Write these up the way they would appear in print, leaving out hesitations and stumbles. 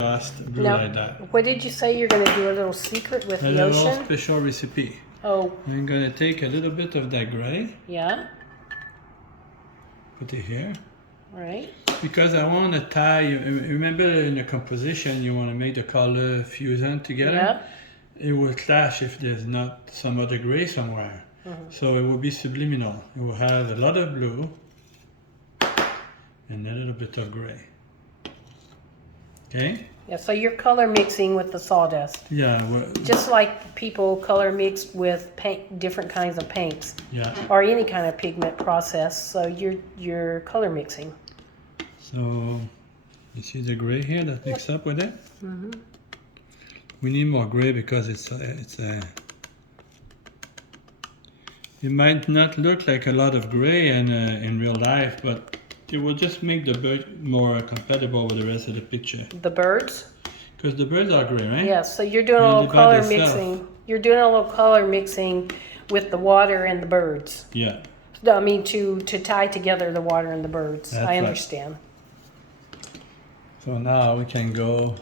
Just blue Now, like that. what did you say you're going to do a little secret with A the little ocean? special recipe. Oh, I'm gonna take a little bit of that gray, yeah. put it here, Right. because I want to tie. Remember in the composition, you want to make the color fusion together. Yeah. It will clash if there's not some other gray somewhere. So it will be subliminal. It will have a lot of blue and a little bit of gray. Okay? Yeah, so you're color mixing with the sawdust. Yeah. Just like people color mix with paint, different kinds of paints. Yeah. Or any kind of pigment process. So you're color mixing. So you see the gray here that mixed up with it? Mm-hmm. We need more gray because it might not look like a lot of gray in real life, but it will just make the bird more compatible with the rest of the picture. The birds? Because the birds are gray, right? Yeah, so you're doing a little color mixing. You're doing a little color mixing with the water and the birds. Yeah. I mean, to tie together the water and the birds. That's I right. understand. So now we can go.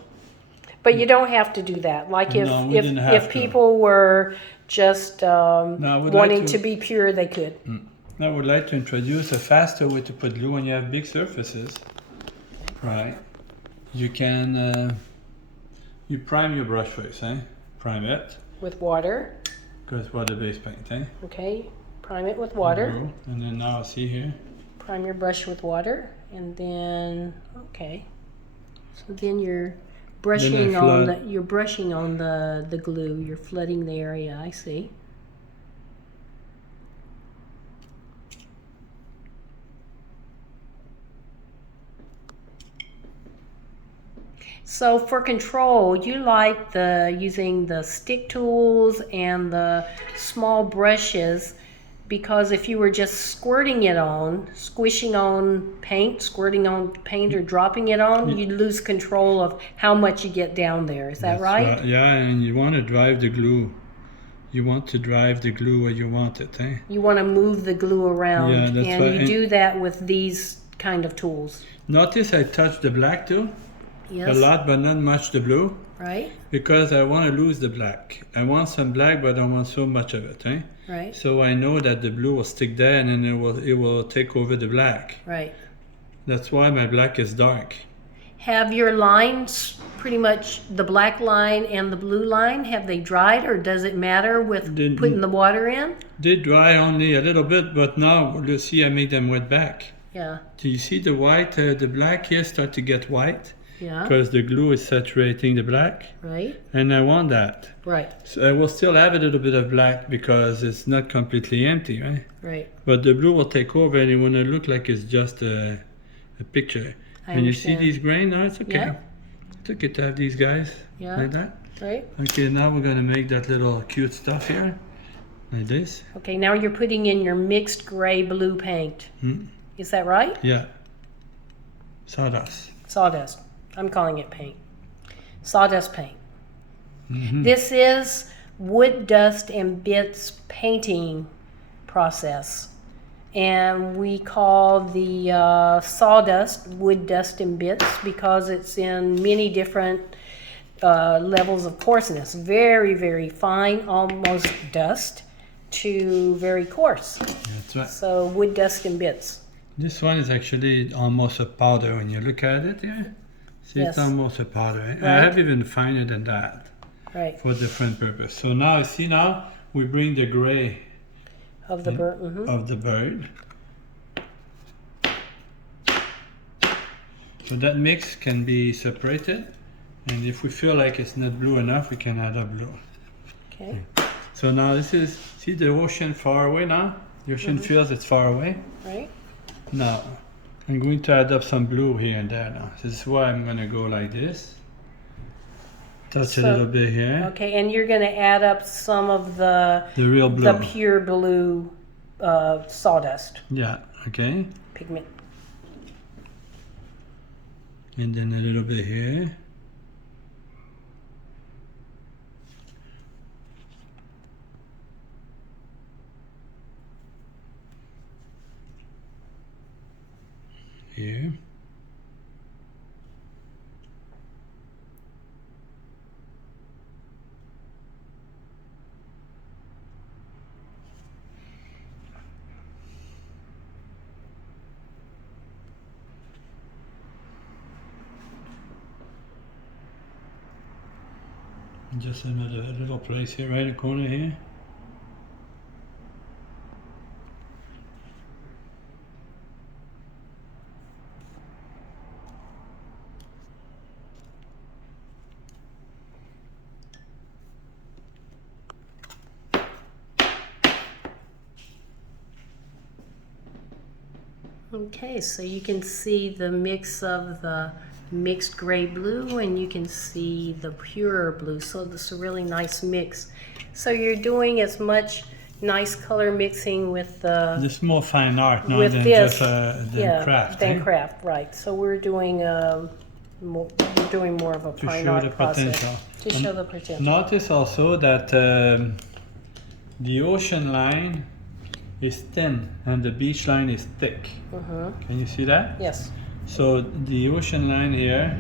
But you don't have to do that. Like if people were just wanting to be pure, they could. I would like to introduce a faster way to put glue when you have big surfaces. Right. You can you prime your brush first, eh? Prime it. With water. Because water-based paint, eh? Okay. Prime it with water. And then now see here. Prime your brush with water, and then okay. So then you're brushing on the glue. You're flooding the area. I see. So for control, you like using the stick tools and the small brushes, because if you were just squirting it on, squishing on paint, squirting on paint or dropping it on, you'd lose control of how much you get down there. Is that right? Yeah, and you want to drive the glue. You want to drive the glue where you want it, eh? You want to move the glue around, yeah, that's and right. you do that with these kind of tools. Notice I touched the black too. Yes. A lot, but not much the blue. Right. Because I want to lose the black. I want some black, but I don't want so much of it, eh? Right. So I know that the blue will stick there, and then it will take over the black. Right. That's why my black is dark. Have your lines, pretty much the black line and the blue line, have they dried, or does it matter with putting the water in? They dry only a little bit, but now you see I make them wet back. Yeah. Do you see the white, the black here start to get white? Yeah. Because the glue is saturating the black. Right. And I want that. Right. So I will still have a little bit of black because it's not completely empty, right? Right. But the blue will take over and it will look like it's just a picture. And you see these grains? No, it's okay. Yeah. It's okay to have these guys like that. Right. Okay, now we're going to make that little cute stuff here. Like this. Okay, now you're putting in your mixed gray-blue paint. Is that right? Yeah. Sawdust. Sawdust. I'm calling it paint. Sawdust paint. Mm-hmm. This is wood dust and bits painting process. And we call the sawdust wood dust and bits because it's in many different levels of coarseness. Very, very fine, almost dust, to very coarse. That's right. So wood dust and bits. This one is actually almost a powder when you look at it here. See, Yes. It's almost a powder. Right. I have even finer than that. Right. For different purpose. So now, see now, we bring the gray Of the bird. of the bird. So that mix can be separated. And if we feel like it's not blue enough, we can add a blue. Okay. So now this is, see the ocean far away now? The ocean feels it's far away. Right. Now, I'm going to add up some blue here and there now. This is why I'm going to go like this. Touch a little bit here. Okay, and you're going to add up some of the real blue. The pure blue sawdust. Yeah, okay. Pigment. And then a little bit here. Here. Just another little place here, right in the corner here. Okay, so you can see the mix of the mixed gray blue and you can see the pure blue. So this is a really nice mix. So you're doing as much nice color mixing with the This is more fine art now with than this, just than craft. than eh? craft, right? So we're doing more of a To fine show art the process potential. to show the potential. Notice also that the ocean line is thin and the beach line is thick. Can you see that? Yes. So the ocean line here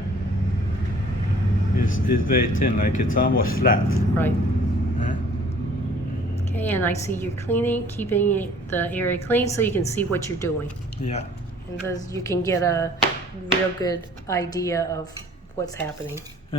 is very thin, like it's almost flat. Right. eh? Okay, and I see you're keeping the area clean so you can see what you're doing. Yeah. And thus you can get a real good idea of what's happening.